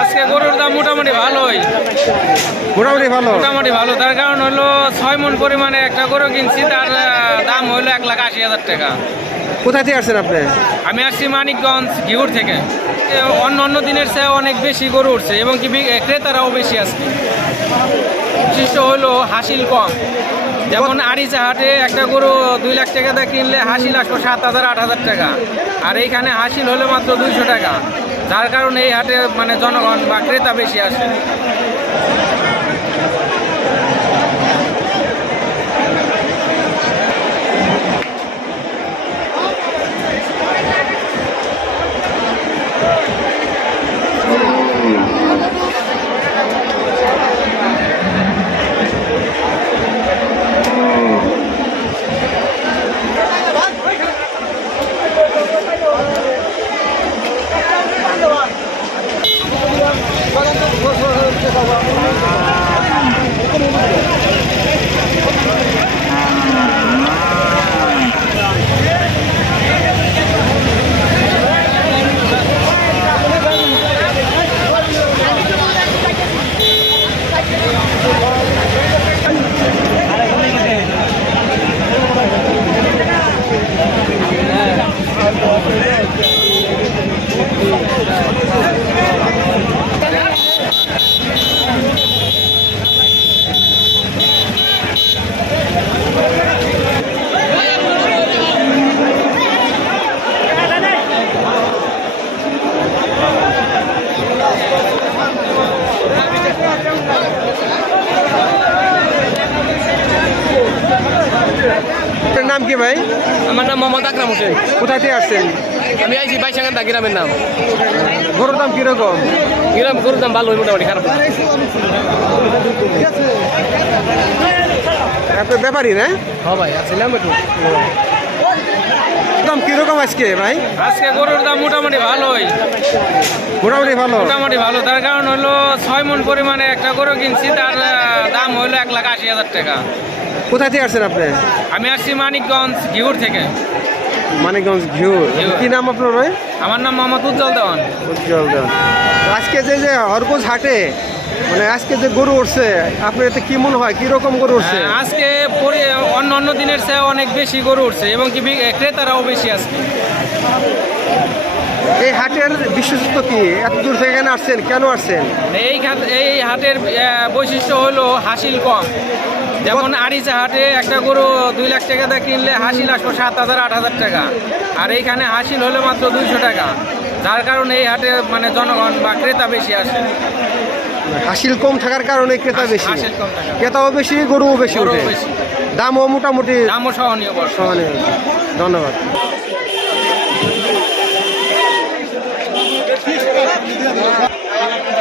আজকে গরুর দাম মোটামুটি ভালোই মোটামুটি ভালো। মোটামুটি ভালো। তার কারণ হলো ছয় মন পরিমাণে একটা গরু কিনছি তার দাম হলো এক লাখ আশি হাজার টাকা। কোথা থেকে আসছেন আপনি? আমি আসছি মানিকগঞ্জ ঘিউর থেকে। অন্য অন্য দিনের চেয়ে অনেক বেশি গরু উঠছে এবং কি ক্রেতারাও বেশি আসছে বিশিষ্ট হলো হাসিল কম। যেমন আড়িচা হাটে একটা গরু দুই লাখ টাকা দিয়ে কিনলে হাসিল আসব সাত হাজার আট হাজার টাকা। আর এইখানে হাসিল হলে মাত্র দুইশো টাকা। যার কারণে এই হাটে মানে জনগণ বা ক্রেতা বেশি আসে। আপনার নাম কি ভাই? আমার নাম মোহাম্মদ আকরাম হোসেন। কোথা থেকে আসছেন? আমি আইছি বাইশাঙ্গান্দা গ্রামের নাম। গরুর দাম কীরকম? গ্রাম গরুর দাম ভালো মোটামুটি খারাপ। আপনার ব্যাপারই না? হ্যাঁ ভাই আসছিলাম একটু। দাম কীরকম আজকে ভাই? আজকে গরুর দাম মোটামুটি ভালোই। মোটামুটি ভালো? মোটামুটি ভালো তার কারণ হলো ছয় মন পরিমাণে একটা গরু কিনছি তার দাম হলো এক লাখ আশি হাজার টাকা। কোথা থেকে আসছেন আপনি? আমি আসছি মানিকগঞ্জ ঘিউর থেকে। মানিকগঞ্জ ঘিউর। কি নাম আপনার ভাই? আমার নাম মোহাম্মদ উজ্জ্বল দেওয়ান। উজ্জ্বল দেওয়ান। আজকে যে যে হরগোজ হাটে মানে আজকে যে গরু উঠছে আপনার এতে কি মনে হয়? কি রকম গরু উঠছে? হ্যাঁ, আজকে পরি- অন্য অন্য দিনের চেয়ে অনেক বেশি গরু উঠছে এবং কি ক্রেতারাও বেশি আসছে এই হাটের বিশেষত্ব কি? এত দূর থেকে এখানে আসছেন কেন আসছেন? এই এই হাটের বৈশিষ্ট্য হলো হাসিল কম। যেমন আড়িচা হাটে একটা গরু দুই লাখ টাকা দিয়ে কিনলে হাসিল আসব সাত হাজার আট হাজার টাকা। আর এইখানে হাসিল হলে মাত্র দুইশো টাকা। যার কারণে এই হাটে মানে জনগণ বা ক্রেতা বেশি আসে। হাসিল কম থাকার কারণে ক্রেতা বেশি। ক্রেতাও বেশি গরুও বেশি। দামও মোটামুটি দামও সহনীয় বর্ষ